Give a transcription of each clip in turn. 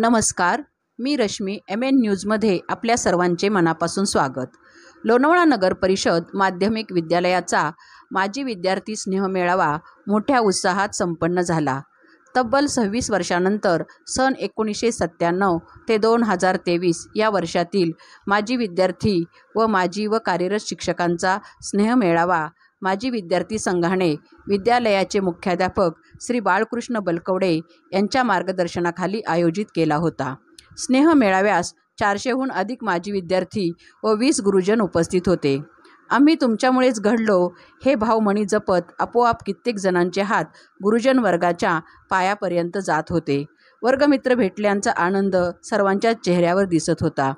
नमस्कार, मी रश्मी MN न्यूजमध्ये आपल्या सर्वांचे मनापासून स्वागत. लोणावळा नगर परिषद माध्यमिक विद्यालयाचा माजी विद्यार्थी स्नेहमेळावा मोठ्या उत्साहात संपन्न झाला. तब्बल 26 वर्षांनंतर सन 1997 ते 2023 या वर्षातील माजी विद्यार्थी व माजी व कार्यरत शिक्षकांचा स्नेहमेळावा माजी विद्यार्थी संघाने विद्यालयाचे मुख्याध्यापक श्री बाळकृष्ण बलकवडे यांच्या मार्गदर्शनाखाली आयोजित केला होता. स्नेह मेळाव्यास 400हून अधिक माजी विद्यार्थी व 20 गुरुजन उपस्थित होते. आम्ही तुमच्यामुळेच घडलो हे भावमणी जपत आपोआप कित्येक जणांचे हात गुरुजन वर्गाच्या पायापर्यंत जात होते. वर्गमित्र भेटल्याचा आनंद सर्वांच्या चेहऱ्यावर दिसत होता.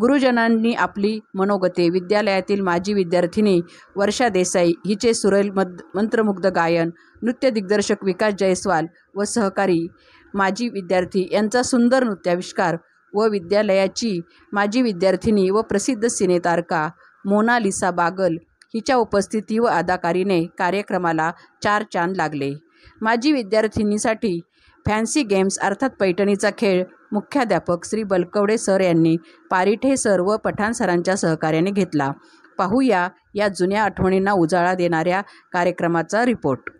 गुरुजनांनी आपली मनोगते विद्यालयातील माजी विद्यार्थिनी वर्षा देसाई हिचे सुरेल मंत्रमुग्ध गायन, नृत्य दिग्दर्शक विकास जयस्वाल व सहकारी माजी विद्यार्थी यांचा सुंदर नृत्याविष्कार व विद्यालयाची माजी विद्यार्थिनी व प्रसिद्ध सिनेतारका मोनालिसा बागल हिच्या उपस्थिती व अदाकारीने कार्यक्रमाला 4 चांद लागले. माजी विद्यार्थिनीसाठी फॅन्सी गेम्स अर्थात पैठणीचा खेळ मुख्याध्यापक श्री बलकवडे सर यांनी पारिठे सर व पठाण सरांच्या सहकार्याने घेतला. पाहूया या जुन्या आठवणींना उजाळा देणाऱ्या कार्यक्रमाचा रिपोर्ट.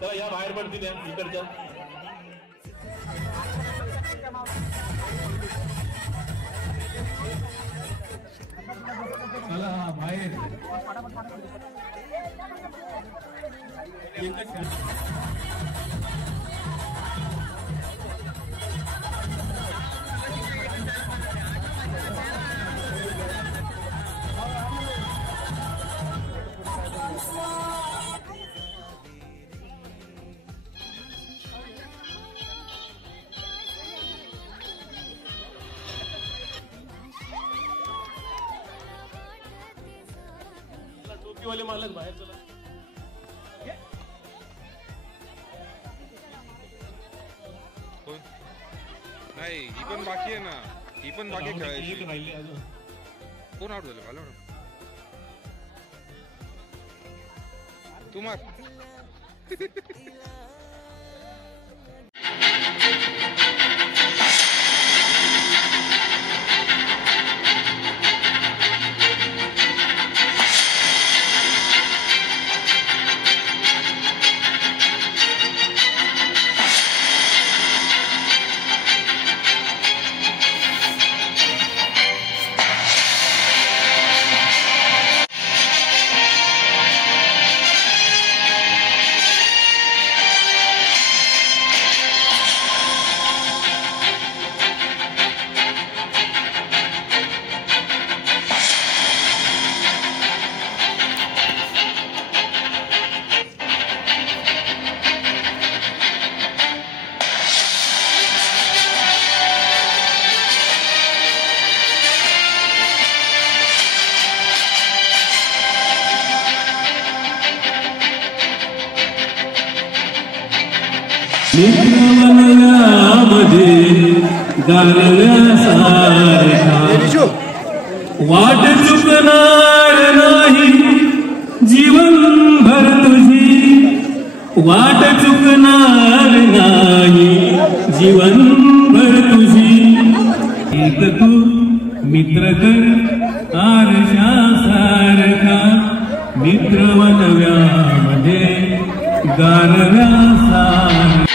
चला या बाहेर पडतील इकडच्या चला बाहेर वाले मालक बाहेर चला. नाही ही पण बाकी आहे ना, ही पण बाकी खेळायची. कोण आउट झालं मला तुम्हाला मित्रवनयामध्ये गारव्यासारखा वाट चुकणार नाही जीवनभर तुझी वाट चुकणार नाही जीवनभर तुझी एक तू मित्र कर आरशासारखा मित्रवनव्यामध्ये गारव्यासारखा